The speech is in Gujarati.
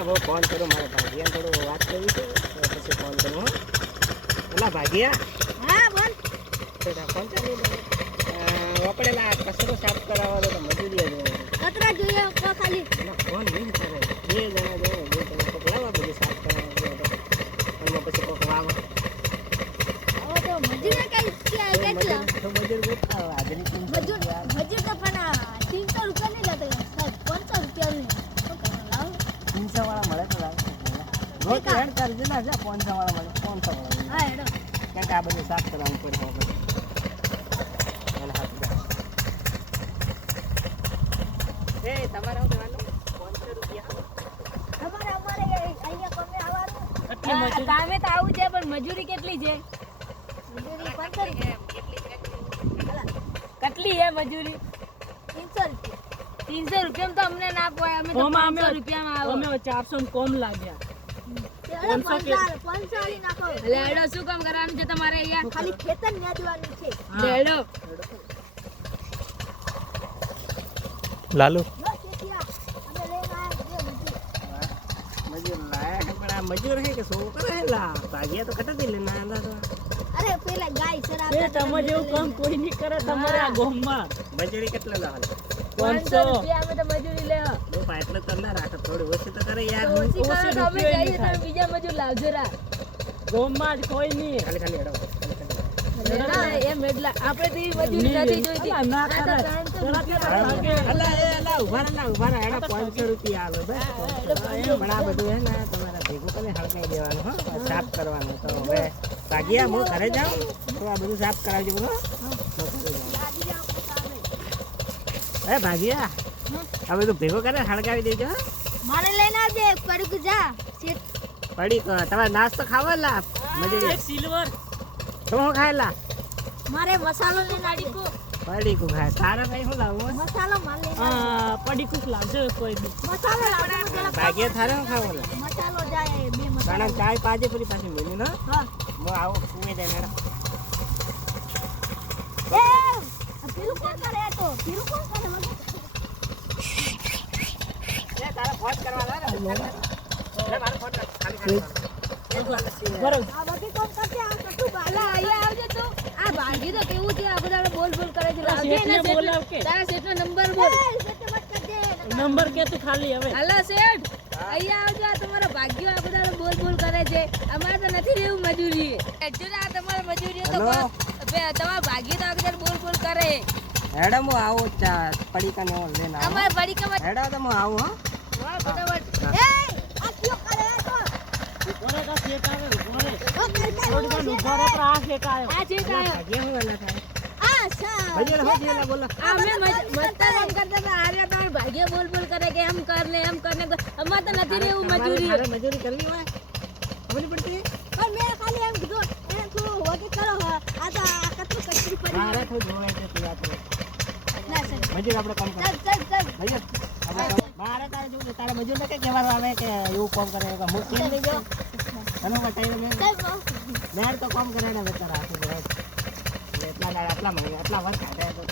ના બહુ ફોન કરો મારે ભાગિયા થોડું વાત કરવી છે પછી ફોન કરું ઓલા ભાગિયા હા બોલ ફોન ચાલુ વાપરેલા કચરો સાફ કરાવવાનો તો મજૂરી કચરા જોઈએ કો ખાલી ફોન નહીં કરે બે જણા જોઈએ બે જણા કોક લાવવા બધું સાફ કરાવવા એમાં પછી કોક વાવા હવે તો મજૂરી કઈ કેટલા તો મજૂર બેઠા હાજરી મજૂર તો પણ 300 રૂપિયા નહીં લેતો સાહેબ 500 રૂપિયા નહીં શું કરો લાવ 300 વાળા મળે તો લાગે રોજ હેડ કરજે ના જા 500 વાળા મળે 500 વાળા હા હેડો ક્યાંક આ બધું સાફ કરવાનું પડે એને હાથ દે એ તમારે શું દેવાનું 500 રૂપિયા અમારે અહીંયા કોમે આવવાનું કામે તો આવું છે પણ મજૂરી કેટલી છે મજૂરી 500 રૂપિયા કેટલી છે મજૂરી 300 રૂપિયા 300 રૂપિયા તો અમને ના પોય અમે તો 500 રૂપિયામાં આવો અમે 400 કોમ લાગ્યા 500 આલી નાખો લેડો શું કામ કરવાનું છે તમારે અહીંયા ખાલી ખેતર ન્યાદવાનું છે લેડો લાલુ મજૂર લાયા છે પણ આ મજૂર છે કે છોકરા હે લા ભાગ્યા તો કટા દે ના ના તો અરે પેલા ગાય ચરાવતા એ તમારે જેવું કામ કોઈ નહીં કરે તમારે આ ગામમાં મજૂરી કેટલા લાવે 500 રૂપિયા અમે તો મજૂરી લેવા બહુ પાટલે તો ના રાખે થોડી ઓછી તો કરે યાર ઓછી કરો તો અમે જઈએ તો બીજા મજૂર લાવજો રા ગામમાં જ કોઈ નહીં ખાલી ખાલી હેડો એમ એટલા આપણે તો ઈ મજૂરી નથી જોઈતી ના કરે અલા ઉભા રહે હેડા 500 રૂપિયા આવે બસ પણ આ બધું હે ને તમારા ભેગું કરીને હળગાઈ દેવાનું હો સાફ કરવાનું તો હવે ભાગ્યા હું ઘરે જાઉં તો આ બધું સાફ કરાવજો બરો એ ભાગ્યા આ બધું ભેગું કરીને હળગાવી દેજો મારે લઈને આવજે પડીક જા પડી તમારે નાસ્તો ખાવા લા મજૂરી સિલ્વર શું ખાયેલા મારે મસાલો લઈને આવજે પડી કુ ખાય તારા ભાઈ શું લાવું મસાલો માર લઈને પડી કુક લાવજો કોઈ બી મસાલો લાવજો ભાગ્યા થારે શું ખાવું મસાલો જાય બે મસાલો કારણ ચાય પાજે ફરી પાછી મેલી ને હા હું આવું કુએ દે મેડમ એ પેલું કોણ કરે તો પેલું કોણ કરે એ તારા ફોન કરવા લા ને મારો ફોન ખાલી બરોબર આ બધી કોણ કરશે આ કટુ અલા અહીંયા આવજો તો આ ભાગી તો કેવું છે આ બધા બોલ બોલ કરે છે લાવજે શેઠને ને બોલાવ કે? તારા શેઠનો નંબર બોલ નંબર કે તું ખાલી હવે હલો શેઠ અહીંયા આવજો આ તમારા ભાગ્યો આ બધા બોલ બોલ કરે છે અમારે તો નથી રહેવું મજૂરી જો ને આ તમારા મજૂરી તો હલો? તમારા ભાગ્યો તો આ બધા બોલ બોલ કરે મેડમ હું આવું ચા પડીકા ને હું લઈને આવું અમારા પડીકામાં હેડા તો હું આવું વાહ ફટાફટ એ આ કયો કરે તો કોને કા શેક આવે કોને ઓ કરતા થોડી વાર ઉભા રહે તો આ શેક આવ્યો આ છે કાયો ભાગ્યા હું ના થાય આ સા ભજીયા હો જેલા બોલો અમે મસ્તા કામ કરતા હતા આરે તમારા ભાગ્યો બોલ બોલ કરે કે એમ કર ને અમારે તો નથી રહેવું મજૂરી મારે મજૂરી કરવી હોય ખબર નહીં પડતી પણ મેં ખાલી એમ કીધું એને થોડું હોકે કરો આ તો આ કટુ કચરી પડી મારે થોડું જોવાય છે તું વાત ના સર મજૂર આપણે કામ કરે ચલ ભૈયા આપણે મારે તારે જોવું તારે મજૂર ને કે કહેવાનું આવે કે એવું કામ કરે હું કેમ નહીં ગયો એનો ટાઈમ મેં તો કામ કરે ને બેચારા એટલા દાડા આટલા વર્ષ કાઢે તો